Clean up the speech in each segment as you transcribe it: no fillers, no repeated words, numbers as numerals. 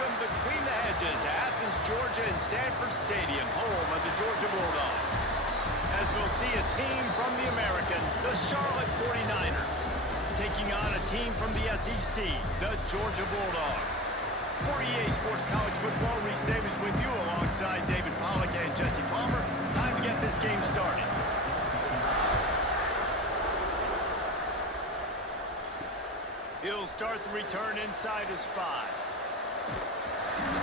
Welcome between the hedges to Athens, Georgia and Sanford Stadium, home of the Georgia Bulldogs. As we'll see a team from the American, the Charlotte 49ers, taking on a team from the SEC, the Georgia Bulldogs. For EA Sports College Football, Reese Davis with you alongside David Pollack and Jesse Palmer. Time to get this game started. He'll start the return inside his 5.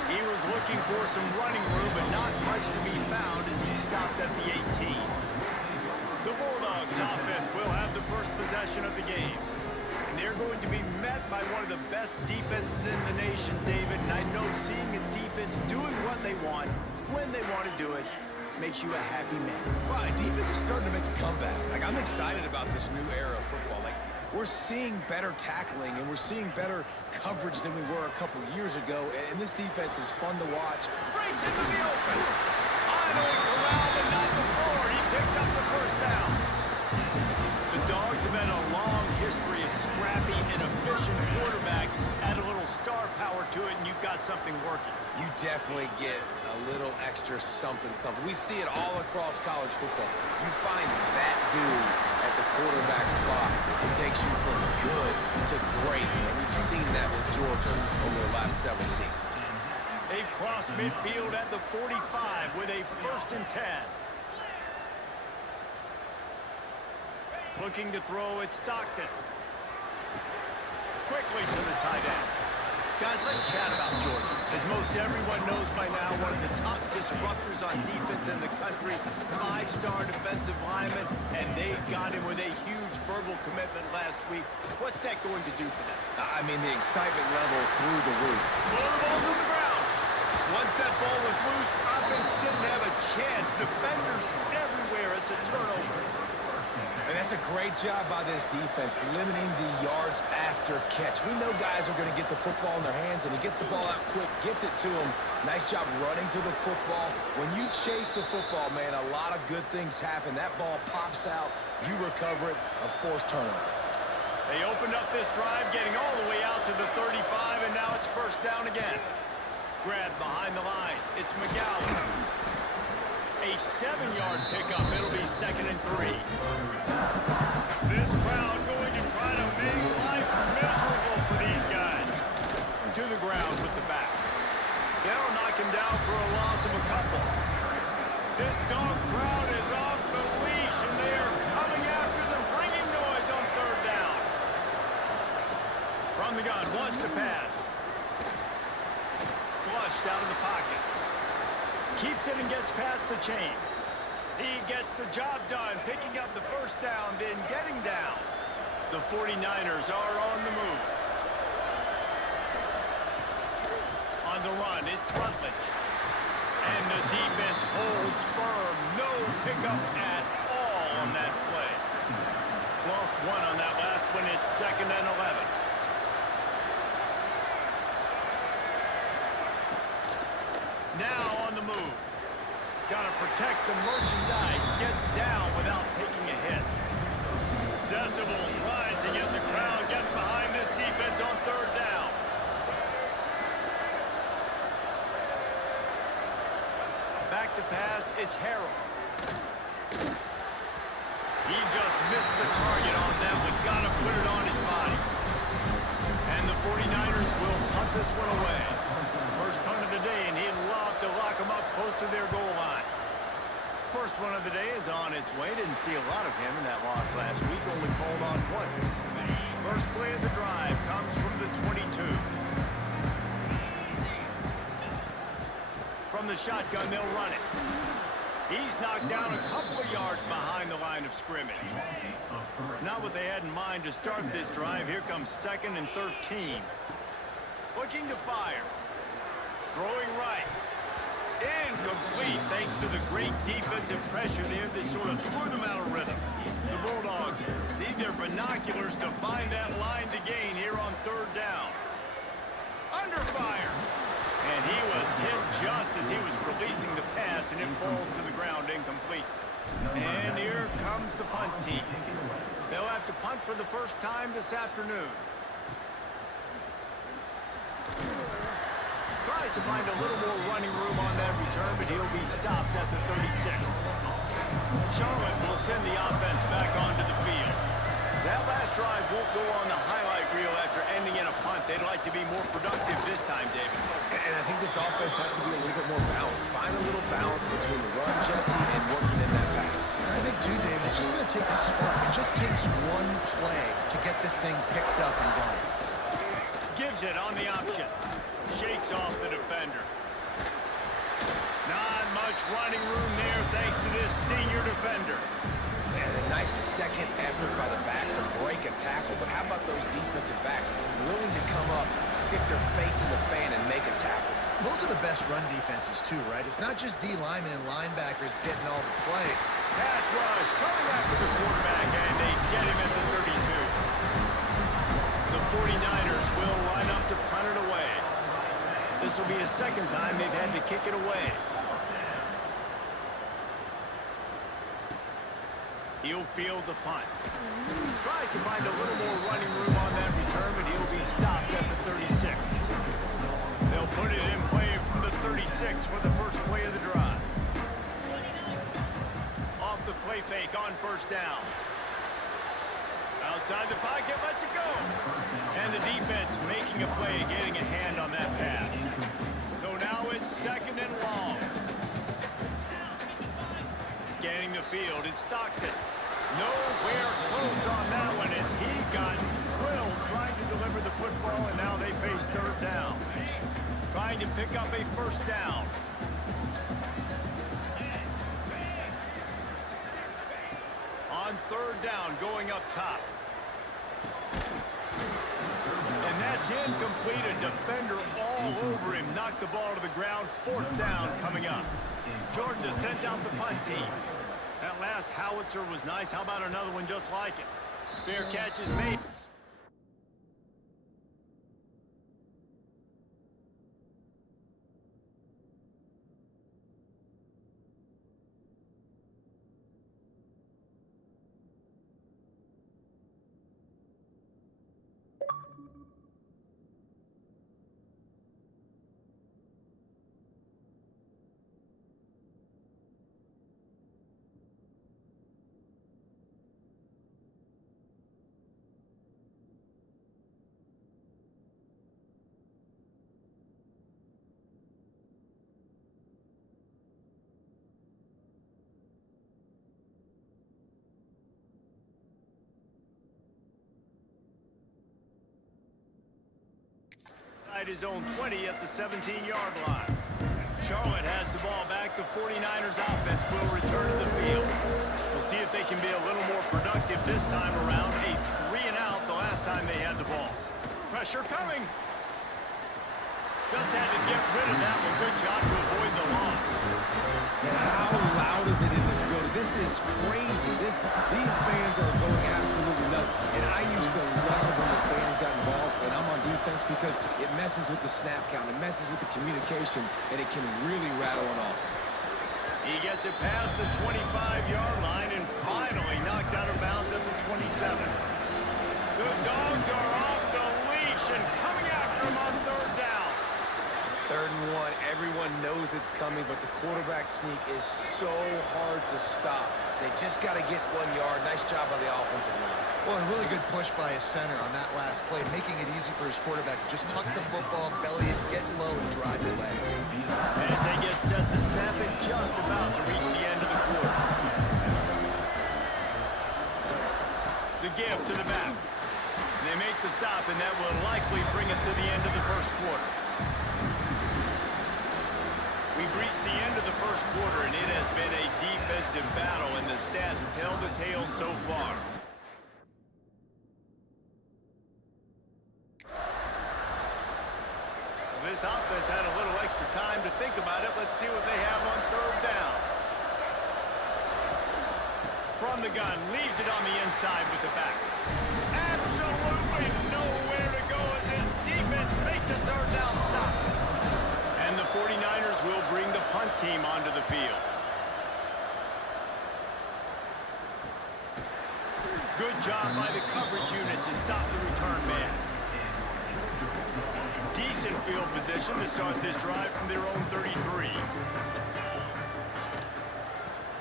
He was looking for some running room, but not much to be found as he stopped at the 18. The Bulldogs offense will have the first possession of the game. And they're going to be met by one of the best defenses in the nation, David. And I know seeing a defense doing what they want, when they want to do it, makes you a happy man. Well, defense is starting to make a comeback. I'm excited about this new era of football. We're seeing better tackling, and we're seeing better coverage than we were a couple years ago, and this defense is fun to watch. Breaks into the open. Finally corralled, but not before. He picks up the first down. The Dogs have had a long history of scrappy and efficient quarterbacks. Add a little star power to it, and you've got something working. You definitely get a little extra something. We see it all across college football. You find that dude at the quarterback spot. It takes you from good to great, and you've seen that with Georgia over the last several seasons. They cross midfield at the 45 with a 1st and 10. Looking to throw it, Stockton. Quickly to the tight end. Guys, let's chat about Georgia. As most everyone knows by now, one of the top disruptors on defense in the country, 5-star defensive lineman, and they got him with a huge verbal commitment last week. What's that going to do for them? The excitement level through the roof. Blow the ball to the ground. Once that ball was loose, offense didn't have a chance. Defenders everywhere. It's a turnover. And that's a great job by this defense, limiting the yards after catch. We know guys are going to get the football in their hands, and he gets the ball out quick, gets it to him. Nice job running to the football. When you chase the football, man, a lot of good things happen. That ball pops out, you recover it, a forced turnover. They opened up this drive, getting all the way out to the 35, and now it's 1st down again. Grab behind the line. It's McGowan. A 7-yard pickup. It'll be 2nd and 3. This crowd going to try to make life miserable for these guys. To the ground with the back. They'll knock him down for a loss of a couple. This dog crowd is off the leash, and they are coming after them, bringing noise on 3rd down. From the gun, wants to pass. Flushed out of the pocket. Keeps it and gets past the chains. He gets the job done, picking up the 1st down, then getting down. The 49ers are on the move. On the run, it's Rutledge. And the defense holds firm. No pickup at all on that play. Lost 1 on that last one. It's 2nd and 11. Now on the move. Gotta protect the merchandise. Gets down without taking a hit. Decibels rising as the crowd gets behind this defense on 3rd down. Back to pass. It's Harrell. He just missed the target on that one. Gotta put it on his body. And the 49ers will punt this one away. First punt of the day, and he'd love to lock them up close to their goal line. First one of the day is on its way. Didn't see a lot of him in that loss last week. Only called on once. First play of the drive comes from the 22. From the shotgun, they'll run it. He's knocked down a couple of yards behind the line of scrimmage. Not what they had in mind to start this drive. Here comes 2nd and 13. Looking to fire. Throwing right. Incomplete thanks to the great defensive pressure there that sort of threw them out of rhythm. The Bulldogs need their binoculars to find that line to gain here on 3rd down. Under fire. And he was hit just as he was releasing the pass, and it falls to the ground incomplete. And here comes the punt team. They'll have to punt for the first time this afternoon. to find a little more running room on that return, but he'll be stopped at the 36. Charlotte will send the offense back onto the field. That last drive won't go on the highlight reel after ending in a punt. They'd like to be more productive this time, David. And I think this offense has to be a little bit more balanced. Find a little balance between the run, Jesse, and working in that pass. I think, too, David, it's just going to take a spark. It just takes one play to get this thing picked up and going. Gives it on the option. Shakes off the defender. Not much running room there thanks to this senior defender. And a nice second effort by the back to break a tackle. But how about those defensive backs willing to come up, stick their face in the fan, and make a tackle? Those are the best run defenses, too, right? It's not just D linemen and linebackers getting all the play. Pass rush coming after the quarterback, and they get him at the 32. The 49ers will line up to punt it away. This will be the second time they've had to kick it away. He'll field the punt. Tries to find a little more running room on that return, but he'll be stopped at the 36. They'll put it in play from the 36 for the first play of the drive. Off the play fake on first down. Outside the pocket, lets it go. And the defense making a play, getting a hand on that pass. So now it's second and long. Scanning the field, it's Stockton. Nowhere close on that one as he got drilled trying to deliver the football, and now they face third down. Trying to pick up a first down. On third down, going up top. And that's incomplete. A defender all over him. Knocked the ball to the ground. Fourth down coming up. Georgia sends out the punt team. That last howitzer was nice. How about another one just like it? Fair catch is made. His own 20 at the 17-yard line. Charlotte has the ball back. The 49ers offense will return to the field. We'll see if they can be a little more productive this time around. A 3-and-out the last time they had the ball. Pressure coming. Just had to get rid of that one. Good job to avoid the loss. And how loud is it in this building? This is crazy. These fans are going absolutely nuts. And I used to love when the fans got involved, and I'm on defense because it messes with the snap count. It messes with the communication, and it can really rattle an offense. He gets it past the 25-yard line and finally knocked out of bounds at the 27. The Dogs are off the leash and coming after him on third down. Third and one, everyone knows it's coming, but the quarterback sneak is so hard to stop. They just got to get 1 yard. Nice job by the offensive line. Well, a really good push by his center on that last play, making it easy for his quarterback to just tuck the football, belly it, get low, and drive your legs. As they get set to snap it, just about to reach the end of the quarter. The give to the back. They make the stop, and that will likely bring us to the end of the first quarter. We've reached the end of the first quarter, and it has been a defensive battle, and the stats tell the tale so far. This offense had a little extra time to think about it. Let's see what they have on third down. From the gun, leaves it on the inside with the back. Absolutely nowhere to go as his defense makes a third down stop. And the 49ers will bring the punt team onto the field. Good job by the coverage unit to stop the return man. decent field position to start this drive from their own 33.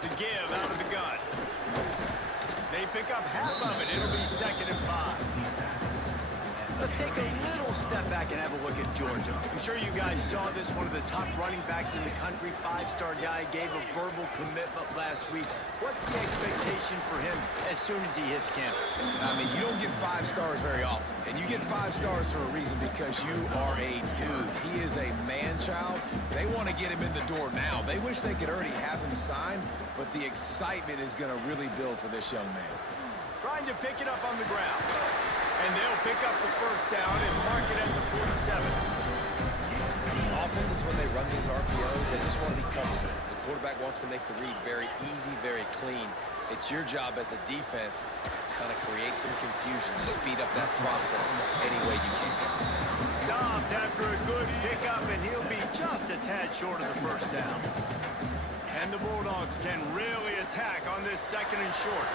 The give out of the gun. They pick up half of it. It'll be 2nd and 5. Let's take a little step back and have a look at Georgia. I'm sure you guys saw this. One of the top running backs in the country, 5-star guy, gave a verbal commitment last week. What's the expectation for him as soon as he hits campus? I mean, you don't get 5 stars very often. And you get 5 stars for a reason, because you are a dude. He is a man-child. They want to get him in the door now. They wish they could already have him signed, but the excitement is going to really build for this young man. Trying to pick it up on the ground. And they'll pick up the 1st down and mark it at the 47. Offenses, when they run these RPOs, they just want to be comfortable. The quarterback wants to make the read very easy, very clean. It's your job as a defense to kind of create some confusion, speed up that process any way you can. Stopped after a good pickup, and he'll be just a tad short of the 1st down. And the Bulldogs can really attack on this 2nd and short.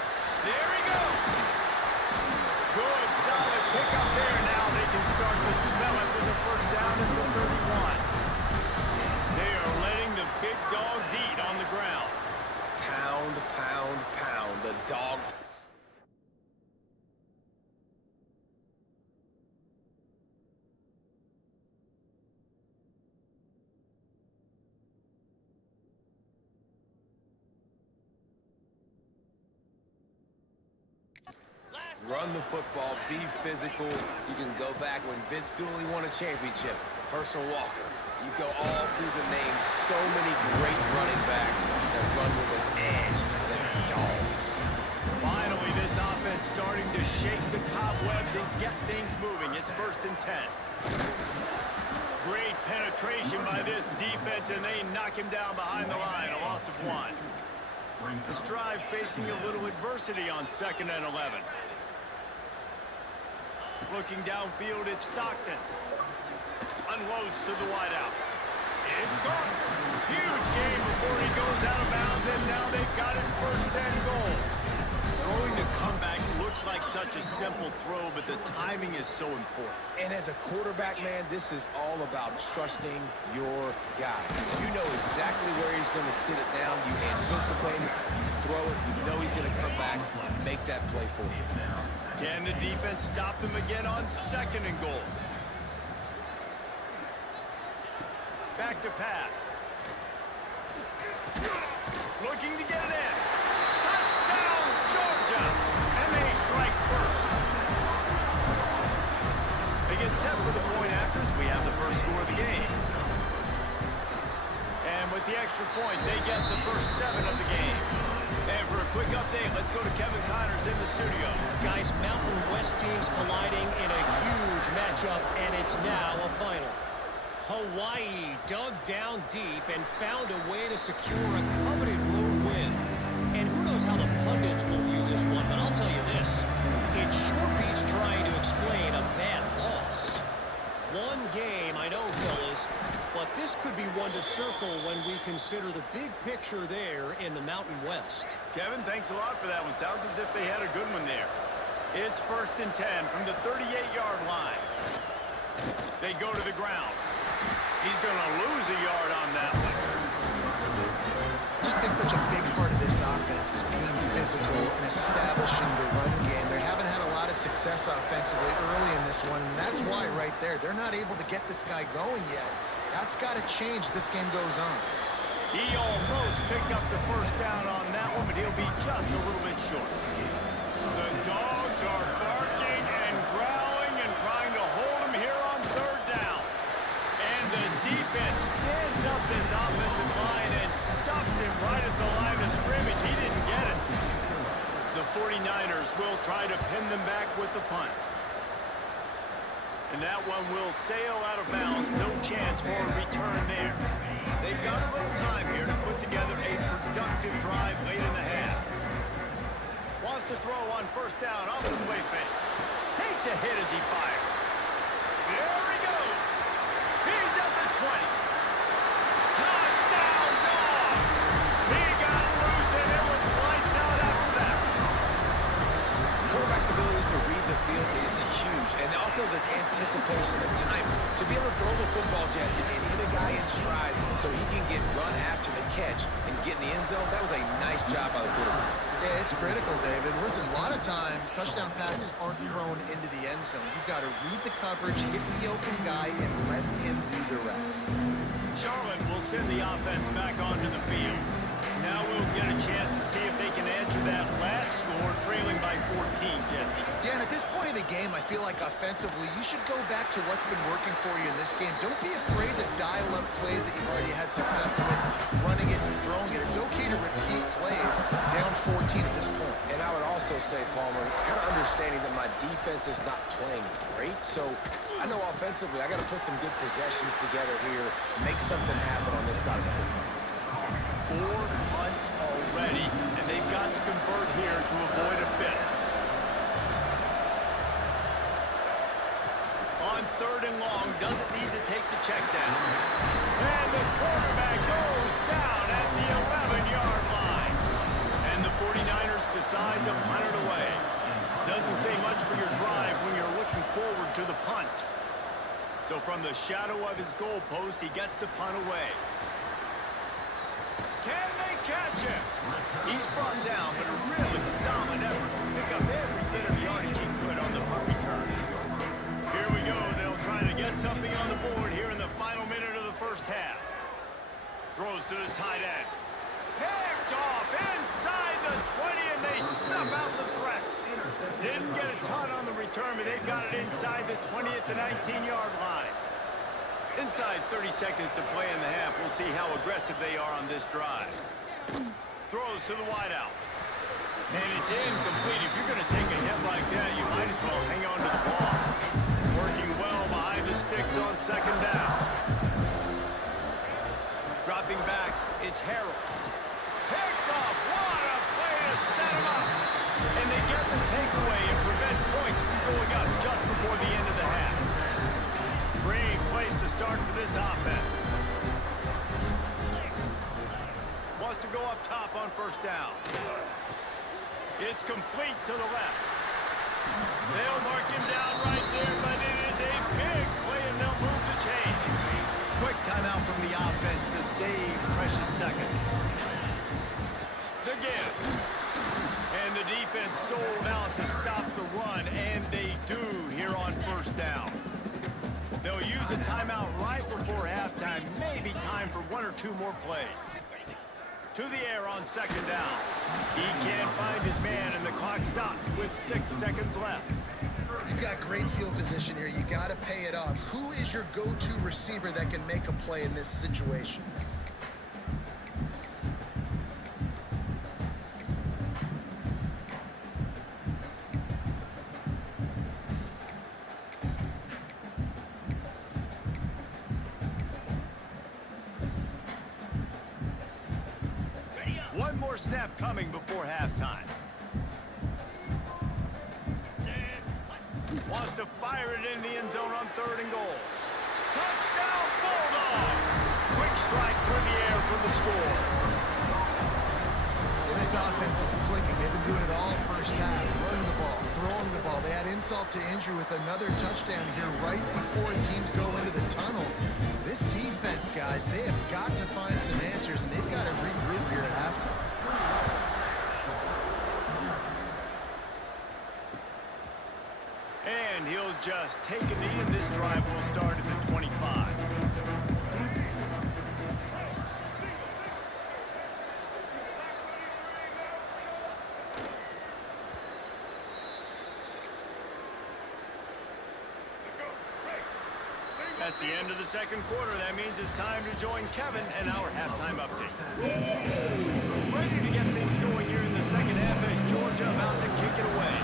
There he goes! Good, solid pickup there. Now they can start to smell it with the 1st down at the 31. They are letting the big dogs eat on the ground. Pound, pound, pound. The dog. Run the football, be physical. You can go back when Vince Dooley won a championship. Herschel Walker. You go all through the names. So many great running backs that run with an edge. The dogs. Finally, this offense starting to shake the cobwebs and get things moving. It's 1st and 10. Great penetration by this defense, and they knock him down behind the line. A loss of 1. This drive facing a little adversity on 2nd and 11. Looking downfield, it's Stockton. Unloads to the wideout. It's gone. Huge gain before he goes out of bounds, and now they've got it 1st and goal. Throwing the comeback looks like such a simple throw, but the timing is so important. And as a quarterback, man, this is all about trusting your guy. You know exactly where he's going to sit it down. You anticipate it. You throw it. You know he's going to come back and make that play for you. Can the defense stop them again on 2nd and goal? Back to pass. Looking to get it in. Touchdown, Georgia! And they strike first. They get set for the point afters. We have the first score of the game. And with the extra point, they get the first 7 of the game. And for a quick update, let's go to Kevin Connors in the studio. Guys, Mountain West teams colliding in a huge matchup, and it's now a final. Hawaii dug down deep and found a way to secure a coveted road win. And who knows how the pundits will view this one, but I'll tell you this. It sure beats trying to explain a bad loss. One game, I know, fellas, but this could be one to circle when we consider the big picture there in the Mountain West. Kevin, thanks a lot for that one. Sounds as if they had a good one there. It's 1st and 10 from the 38-yard line. They go to the ground. He's going to lose a yard on that one. I just think such a big part of this offense is being physical and establishing the run game. They haven't had a lot of success offensively early in this one, and that's why right there, they're not able to get this guy going yet. That's got to change as this game goes on. He almost picked up the 1st down on that one, but he'll be just a little bit short. The dogs are barking and growling and trying to hold him here on 3rd down. And the defense stands up this offensive line and stuffs him right at the line of scrimmage. He didn't get it. The 49ers will try to pin them back with the punt. And that one will sail out of bounds. No chance for a return there. They've got a little time here to put together a productive drive late in the half. Wants to throw on 1st down off the play fake. Takes a hit as he fires. There he goes. He's at the 20. Touchdown, Dogs! He got loose and it was lights out after that. Quarterback's ability to read the field is huge. And also the anticipation, the time to be able to throw the football, Jesse, and hit a guy in stride so he can get run after the catch and get in the end zone. That was a nice job by the quarterback. Yeah, it's critical, David. Listen, a lot of times, touchdown passes aren't thrown into the end zone. You've got to read the coverage, hit the open guy, and let him do the rest. Charlotte will send the offense back onto the field. Now we'll get a chance to see if they can answer that last score, trailing by 14, Jesse. Yeah, and at this point of the game, I feel like offensively, you should go back to what's been working for you in this game. Don't be afraid to dial up plays that you've already had success with, running it and throwing it. It's okay to repeat plays down 14 at this point. And I would also say, Palmer, kind of understanding that my defense is not playing great, so I know offensively I got to put some good possessions together here, make something happen on this side of the football. 4 punts already, and they've got to convert here to avoid a fifth. On 3rd and long, doesn't need to take the check down. And the quarterback goes down at the 11-yard line. And the 49ers decide to punt it away. Doesn't say much for your drive when you're looking forward to the punt. So from the shadow of his goalpost, he gets the punt away. Can they catch him? He's brought down, but a really solid effort to pick up every bit of yardage he could on the punt return. Here we go. They'll try to get something on the board here in the final minute of the first half. Throws to the tight end. Picked off inside the 20, and they snuff out the threat. Didn't get a ton on the return, but they've got it inside the 20 at the 19-yard line. Inside 30 seconds to play in the half. We'll see how aggressive they are on this drive. Throws to the wideout. And it's incomplete. If you're going to take a hit like that, you might as well hang on to the ball. Working well behind the sticks on 2nd down. Dropping back, it's Harrell. Picked off. What a play to set him up. And they get the takeaway and prevent points from going up just before the end of the half. Great place to start for this offense. Wants to go up top on 1st down. It's complete to the left. They'll mark him down right there, but it is a big play, and they'll move the chains. Quick timeout from the offense to save precious seconds. The give. And the defense sold out to stop the run, and they do here on 1st down. They'll use a timeout right before halftime. Maybe time for 1 or 2 more plays. To the air on 2nd down. He can't find his man, and the clock stops with 6 seconds left. You've got great field position here. You got to pay it off. Who is your go-to receiver that can make a play in this situation? One more snap coming before halftime. Wants to fire it in the end zone on 3rd and goal. Touchdown Bulldogs! Quick strike through the air for the score. Well, this offense is clicking. They've been doing it all first half. Running the ball, throwing the ball. They add insult to injury with another touchdown here right before teams go into the tunnel. This defense, guys, they have got to find some answers, and they've got to regroup here at halftime. And he'll just take a knee, and this drive will start at the 25. That's the end of the 2nd quarter. That means it's time to join Kevin and our halftime update. Ready to get things going here in the 2nd half as Georgia about to kick it away.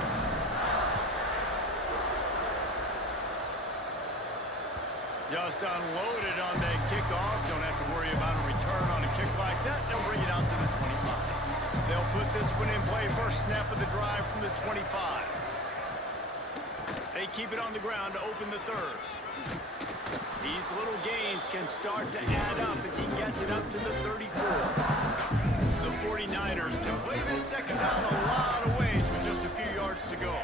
Just unloaded on that kickoff. Don't have to worry about a return on a kick like that. They'll bring it out to the 25. They'll put this one in play. First snap of the drive from the 25. They keep it on the ground to open the 3rd. These little gains can start to add up as he gets it up to the 34. The 49ers can play this 2nd down a lot of ways with just a few yards to go.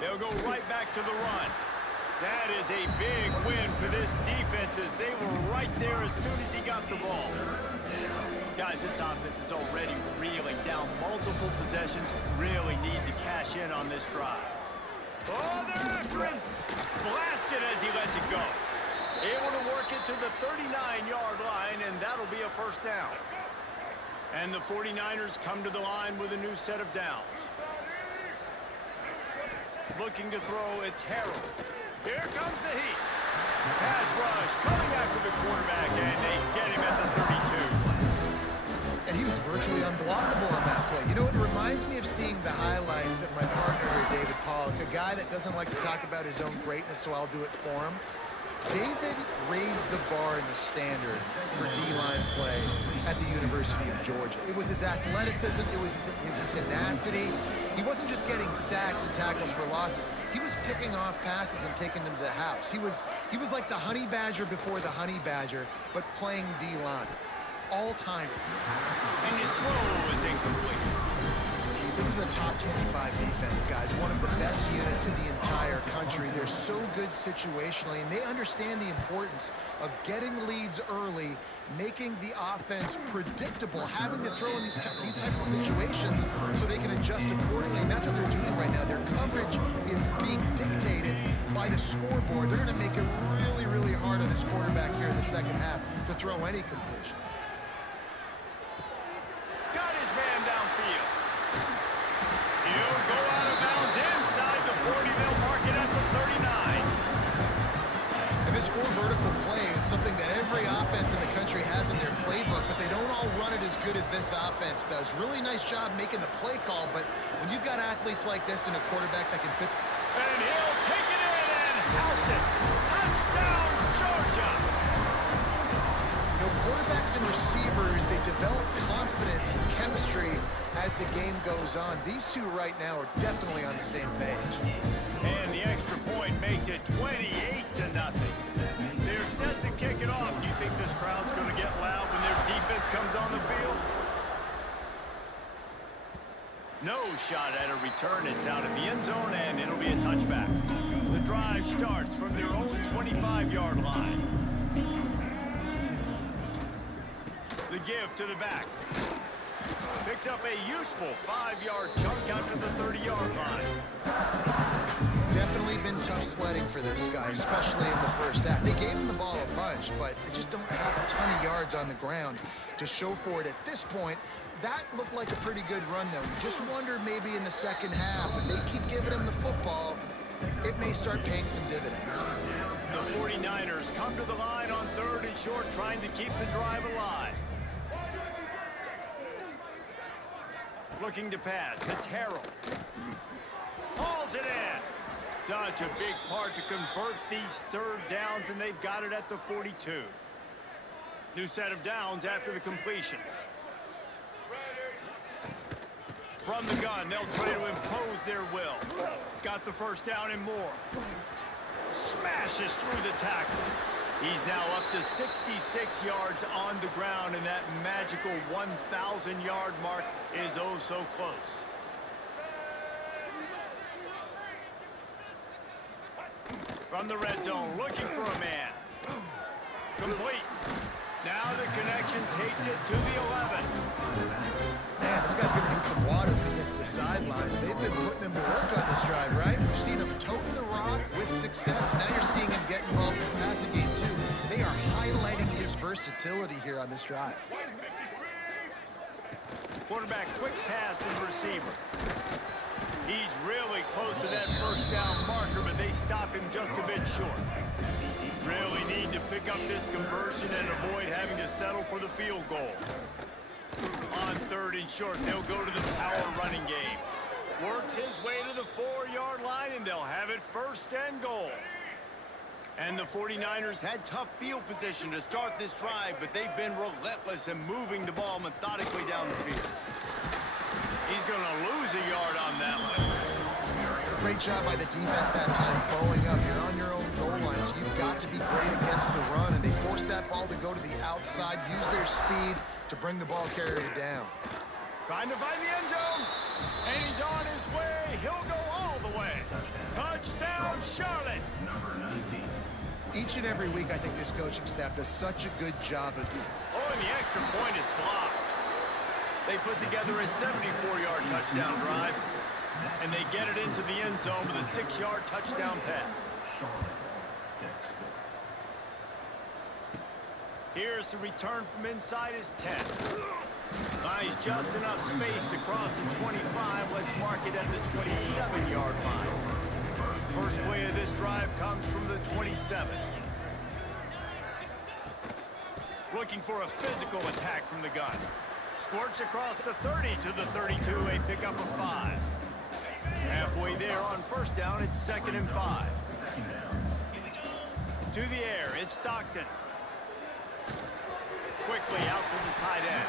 They'll go right back to the run. That is a big win for this defense as they were right there as soon as he got the ball. Guys, this offense is already reeling down multiple possessions. Really need to cash in on this drive. Oh, they're after him. Blasted as he lets it go. Able to work it to the 39-yard line, and that'll be a first down. And the 49ers come to the line with a new set of downs. Looking to throw, it's Harold. Here comes the heat. Pass rush coming after the quarterback, and they get him at the 32. And he was virtually unblockable on that play. You know, it reminds me of seeing the highlights of my partner here, David Pollock, a guy that doesn't like to talk about his own greatness, so I'll do it for him. David raised the bar in the standard for D-line play at the University of Georgia. It was his athleticism, it was his tenacity. He wasn't just getting sacks and tackles for losses. He was picking off passes and taking them to the house. He was like the honey badger before the honey badger, but playing D-line. All-time. And his throw is incomplete. This is a top 25 defense, guys. One of the best units in the entire country. They're so good situationally, and they understand the importance of getting leads early, making the offense predictable, having to throw in these types of situations so they can adjust accordingly. And that's what they're doing right now. Their coverage is being dictated by the scoreboard. They're going to make it really, really hard on this quarterback here in the second half to throw any completions. Got his man downfield. He'll go out of bounds inside the 40. They'll mark it at the 39. And this four vertical play is something that every offense in the country has in their playbook, but they don't all run it as good as this offense does. Really nice job making the play call, but when you've got athletes like this and a quarterback that can fit... And he'll take it in and house it. Touchdown, Georgia! You know, quarterbacks and receivers, they develop confidence and chemistry as the game goes on. These two right now are definitely on the same page. And the extra point makes it 28-0. They're set to kick it off. Do you think this crowd's going to get loud when their defense comes on the field? No shot at a return. It's out of the end zone, and it'll be a touchback. The drive starts from their own 25-yard line. The give to the back. Picks up a useful 5-yard chunk out to the 30-yard line. Definitely been tough sledding for this guy, especially in the first half. They gave him the ball a bunch, but they just don't have a ton of yards on the ground to show for it at this point. That looked like a pretty good run, though. You just wonder maybe in the second half, if they keep giving him the football, it may start paying some dividends. The 49ers come to the line on 3rd and short, trying to keep the drive alive. Looking to pass, it's Harold. Hauls it in. Such a big part to convert these third downs, and they've got it at the 42. New set of downs after the completion. From the gun, they'll try to impose their will. Got the first down and more. Smashes through the tackle. He's now up to 66 yards on the ground, and that magical 1,000-yard mark is oh so close. From the red zone, looking for a man. Complete. Now the connection takes it to the 11. Man, this guy's going to need some water when he gets to the sidelines. They've been putting him to work on this drive, right? We've seen him toting the rock with success. Now you're seeing him get involved in the passing game, too. They are highlighting his versatility here on this drive. Quarterback, quick pass to the receiver. He's really close to that first down marker, but they stop him just a bit short. Really need to pick up this conversion and avoid having to settle for the field goal. On 3rd and short, they'll go to the power running game. Works his way to the 4-yard line, and they'll have it 1st and goal. And the 49ers had tough field position to start this drive, but they've been relentless in moving the ball methodically down the field. He's going to lose a yard on that one. Great job by the defense that time, bowing up. You're on your own goal line, so you've got to be great against the run. And they forced that ball to go to the outside, use their speed to bring the ball carrier down. Trying to find the end zone, and he's on his way. He'll go all the way. Touchdown, Charlotte! Each and every week, I think this coaching staff does such a good job of... Oh, and the extra point is blocked. They put together a 74-yard touchdown drive, and they get it into the end zone with a 6-yard touchdown pass. Here's the return from inside his 10. Buys just enough space to cross the 25. Let's mark it at the 27-yard line. First play of this drive comes from the 27. Looking for a physical attack from the gun. Squirts across the 30 to the 32, a pickup of 5. Halfway there on first down, it's 2nd and 5. To the air, it's Stockton. Quickly out to the tight end.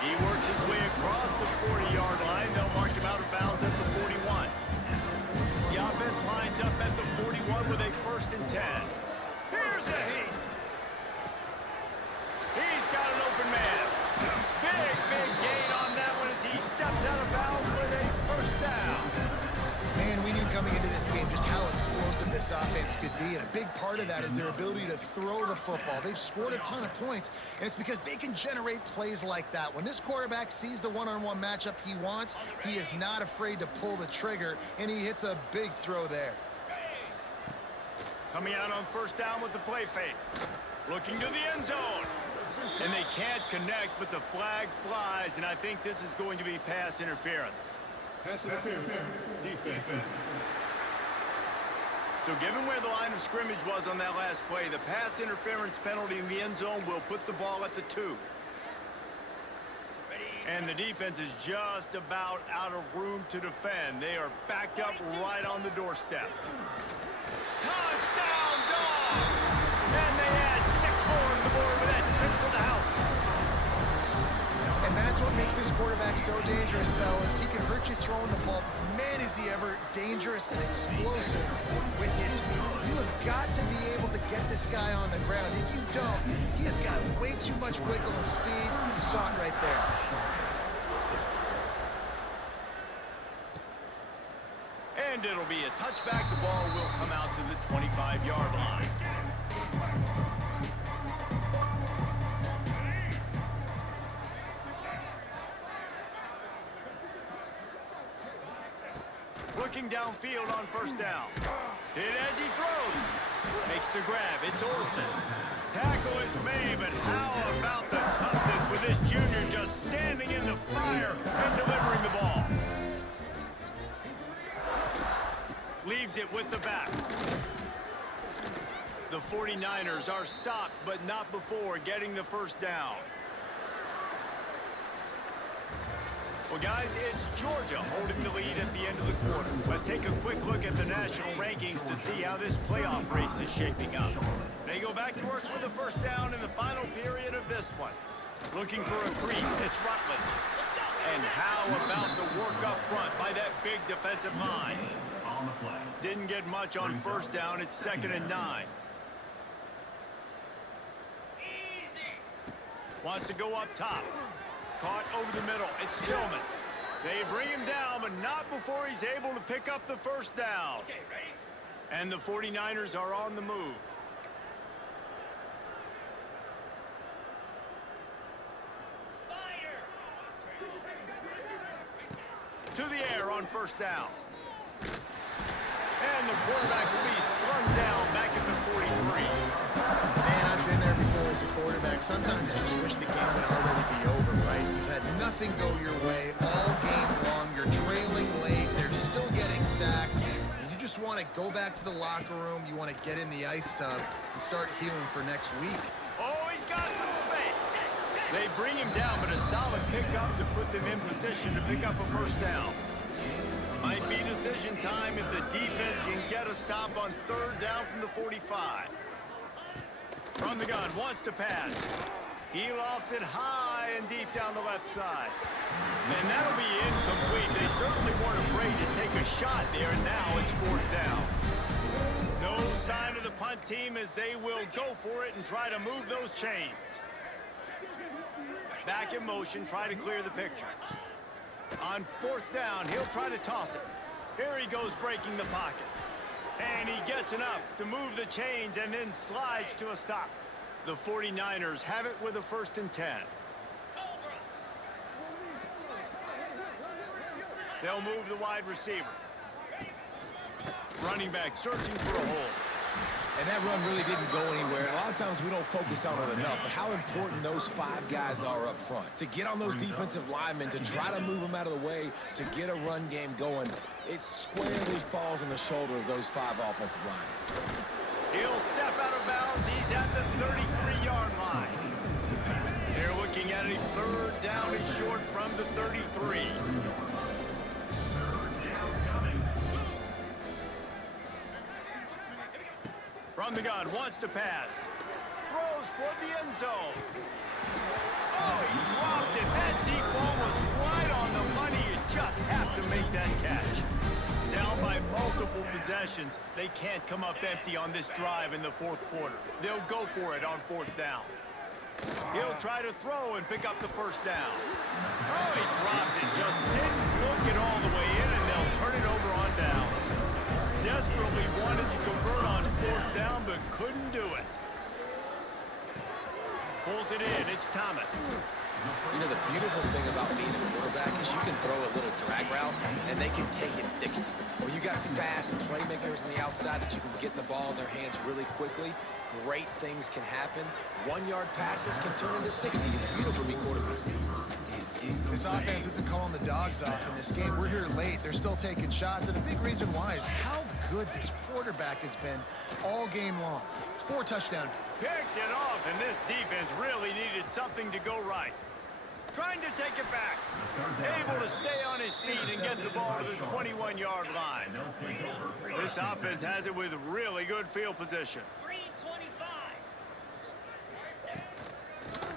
He works his way across the 40-yard line. They'll mark him out of bounds at the 41. The offense lines up at the 41 with a 1st and 10. Here's a heat. He's got an open man. Big gain on that one as he steps out of bounds with a 1st down. Man, we knew coming into this game just how explosive this offense could be, and a big part of that is their ability to throw the football. They've scored a ton of points, and it's because they can generate plays like that. When this quarterback sees the one-on-one matchup he wants, he is not afraid to pull the trigger, and he hits a big throw there. Coming out on first down with the play fake. Looking to the end zone. And they can't connect, but the flag flies, and I think this is going to be pass interference. Pass interference, defense. So given where the line of scrimmage was on that last play, the pass interference penalty in the end zone will put the ball at the 2. And the defense is just about out of room to defend. They are backed up right on the doorstep. Touchdown, Dogs! And they add 6 more to the board with that trip to the house. And that's what makes this quarterback so dangerous, fellas. He can hurt you throwing the ball. Man, is he ever dangerous and explosive with his feet. You have got to be able to get this guy on the ground. If you don't, he has got way too much wiggle and speed. You saw it right there. And it'll be a touchback. The ball will come out to the 25-yard line. Looking downfield on first down. Hit as he throws. Makes the grab. It's Olsen. Tackle is made, but how about the toughness with this junior just standing in the fire and delivering the ball? Leaves it with the back. The 49ers are stopped, but not before getting the first down. Well, guys, it's Georgia holding the lead at the end of the quarter. Let's take a quick look at the national rankings to see how this playoff race is shaping up. They go back to work with the first down in the final period of this one. Looking for a crease, it's Rutledge. And how about the work up front by that big defensive line? Didn't get much on first down. It's 2nd and 9. Wants to go up top. Caught over the middle. It's Spillman. They bring him down, but not before he's able to pick up the first down. Okay, ready? And the 49ers are on the move. Spider. To the air on first down. And the quarterback will be slung down back at the 43. Man, I've been there before as a quarterback. Sometimes I just wish the game would already be over, right? You've had nothing go your way all game long. You're trailing late. They're still getting sacks. And you just want to go back to the locker room. You want to get in the ice tub and start healing for next week. Oh, he's got some space. They bring him down, but a solid pickup to put them in position to pick up a first down. Might be decision time if the defense can get a stop on third down from the 45. From the gun, wants to pass. He lofts it high and deep down the left side. And that'll be incomplete. They certainly weren't afraid to take a shot there, and now it's 4th down. No sign of the punt team as they will go for it and try to move those chains. Back in motion, try to clear the picture. On 4th down, he'll try to toss it. Here he goes breaking the pocket. And he gets enough to move the chains and then slides to a stop. The 49ers have it with a 1st and 10. They'll move the wide receiver. Running back searching for a hole. And that run really didn't go anywhere. A lot of times we don't focus on it enough, but how important those 5 guys are up front. To get on those defensive linemen, to try to move them out of the way, to get a run game going, it squarely falls on the shoulder of those 5 offensive linemen. He'll step out of bounds. He's at the 33-yard line. They're looking at a 3rd down and short from the 33. From the gun, wants to pass. Throws toward the end zone. Oh, he dropped it. That deep ball was right on the money. You just have to make that catch. Down by multiple possessions, they can't come up empty on this drive in the 4th quarter. They'll go for it on 4th down. He'll try to throw and pick up the 1st down. Oh, he dropped it. Just didn't look it all the way in, and they'll turn it over on downs. Desperately wanted to convert on 4th down, but couldn't do it. Pulls it in. It's Thomas. You know, the beautiful thing about being a quarterback is you can throw a little drag route, and they can take it 60. Or you got fast playmakers on the outside that you can get the ball in their hands really quickly. Great things can happen. 1-yard passes can turn into 60. It's beautiful to be quarterback. This offense isn't calling the dogs off in this game. We're here late. They're still taking shots, and a big reason why is how good this quarterback has been all game long. 4 touchdowns. Picked it off, and this defense really needed something to go right. Trying to take it back. Able to stay on his feet and get the ball to the 21-yard line. This offense has it with really good field position.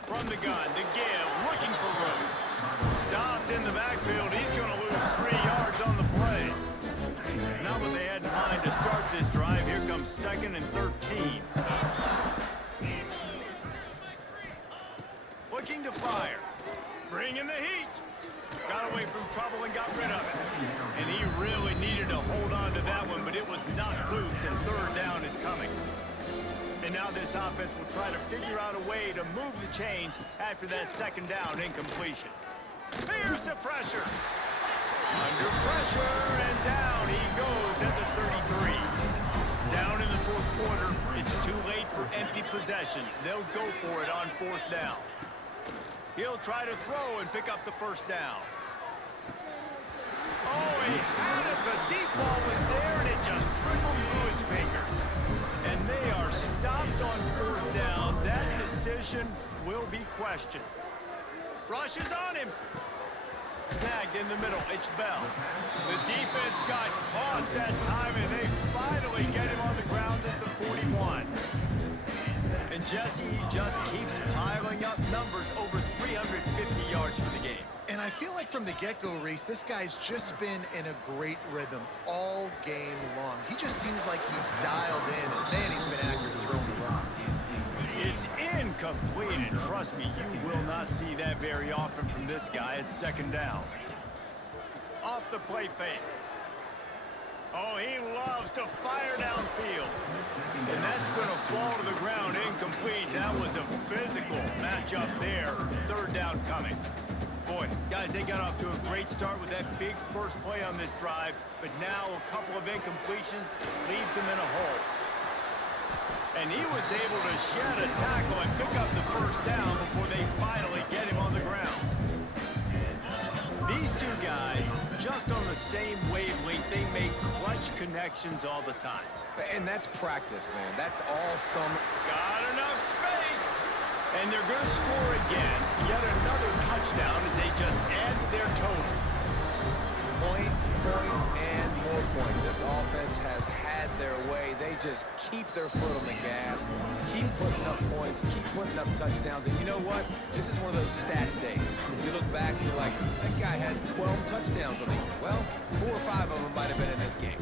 From the gun, to give, looking for room. Stopped in the backfield. He's going to lose 3 yards on the play. Not what they had in mind to start this drive. Here comes 2nd and 13. Looking to fire. Bringing the heat. Got away from trouble and got rid of it. And he really needed to hold on to that one, but it was not loose, and 3rd down is coming. And now this offense will try to figure out a way to move the chains after that 2nd down incompletion. Here's the pressure. Under pressure, and down he goes at the 33. Down in the 4th quarter, it's too late for empty possessions. They'll go for it on 4th down. He'll try to throw and pick up the 1st down. Oh, he had it. The deep ball was there, and it just trickled through his fingers. And they are stopped on 4th down. That decision will be questioned. Rushes on him. Snagged in the middle. It's Bell. The defense got caught that time, and they finally get him on the ground at the 41. And Jesse just keeps piling up numbers, over 350 yards for the game. And I feel like from the get-go, Reese, this guy's just been in a great rhythm all game long. He just seems like he's dialed in, and man, he's been accurate throwing the rock. It's incomplete, and trust me, you will not see that very often from this guy at 2nd down. Off the play fake. Oh, he loves to fire downfield. And that's going to fall to the ground incomplete. That was a physical matchup there. 3rd down coming. Boy, guys, they got off to a great start with that big first play on this drive, but now a couple of incompletions leaves them in a hole. And he was able to shed a tackle and pick up the 1st down before they finally get him on the ground. These 2 guys, just on the same wavelength, they make clutch connections all the time. And that's practice, man. That's all summer. Got enough space. And they're going to score again. Yet another touchdown as they just add their total. Points, and more points. This offense has had their way. They just keep their foot on the gas, keep putting up points, keep putting up touchdowns. And you know what? This is one of those stats days. You look back and you're like, that guy had 12 touchdowns on the game. Well, 4 or 5 of them might have been in this game.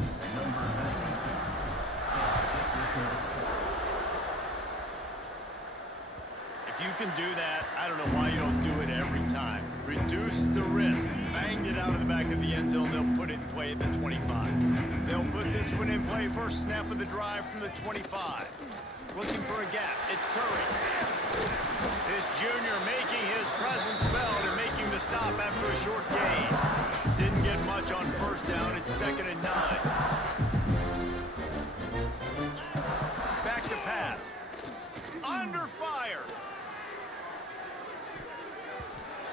If you can do that, I don't know why you don't do it every time. Reduce the risk. Banged it out of the back of the end zone. They'll put it in play at the 25. They'll put this one in play. First snap of the drive from the 25. Looking for a gap. It's Curry. This junior making his presence felt and making the stop after a short gain. Didn't get much on first down. It's 2nd and 9. Back to pass. Under fire.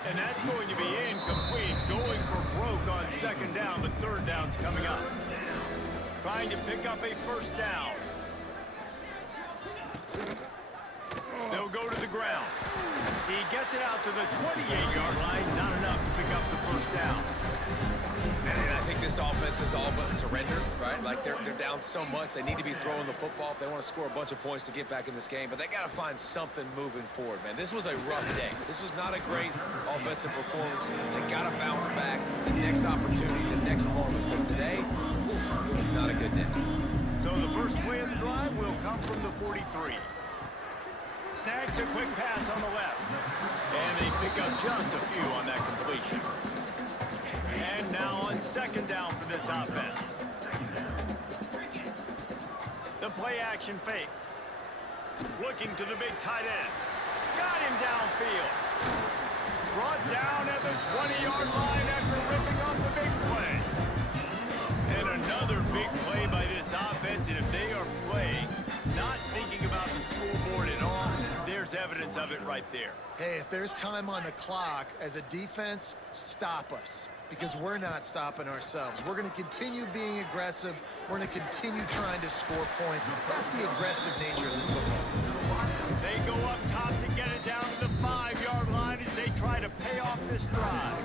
And that's going to be incomplete. Going for broke on 2nd down, but 3rd down's coming up. Trying to pick up a first down. They'll go to the ground. He gets it out to the 28-yard line. Not enough to pick up the first down. And I think this offense is all but surrendered, right? Like they're down so much, they need to be throwing the football if they want to score a bunch of points to get back in this game. But they got to find something moving forward, man. This was a rough day. This was not a great offensive performance. They got to bounce back. The next opportunity, the next moment. Because today, it was not a good day. So the first play of the drive will come from the 43. Snags a quick pass on the left. And they pick up just a few on that completion. And now on 2nd down for this offense. The play action fake. Looking to the big tight end. Got him downfield. Brought down at the 20-yard line after ripping off the big play. And another big play by this offense. And if they are playing, not thinking about the scoreboard at all, there's evidence of it right there. Hey, if there's time on the clock, as a defense, stop us. Because we're not stopping ourselves. We're going to continue being aggressive. We're going to continue trying to score points. That's the aggressive nature of this football team. They go up top to get it down to the 5-yard line as they try to pay off this drive.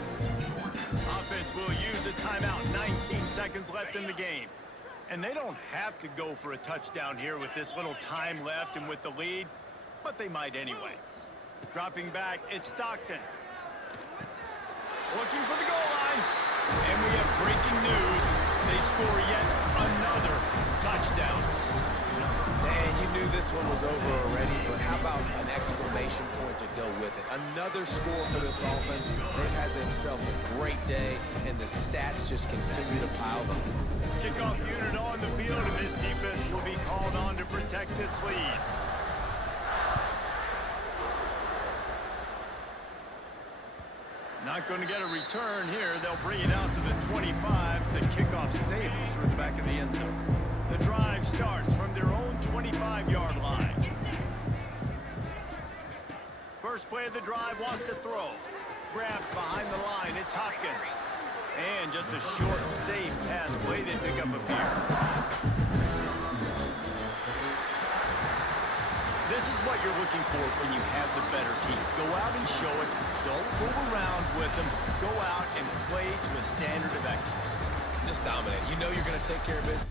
Offense will use a timeout. 19 seconds left in the game. And they don't have to go for a touchdown here with this little time left and with the lead, but they might anyway. Dropping back, it's Stockton. Looking for the goal line. And we have breaking news. They score yet another touchdown. Man, you knew this one was over already, but how about an exclamation point to go with it? Another score for this offense. They've had themselves a great day, and the stats just continue to pile up. Kickoff unit on the field, and this defense will be called on to protect this lead. Not going to get a return here. They'll bring it out to the 25. So kickoff sails through the back of the end zone. The drive starts from their own 25-yard line. First play of the drive wants to throw. Grabbed behind the line. It's Hopkins. And just a short, safe pass play. They pick up a few. This is what you're looking for when you have the better team. Go out and show it. Don't fool around with them. Go out and play to a standard of excellence. Just dominate. You know you're going to take care of business.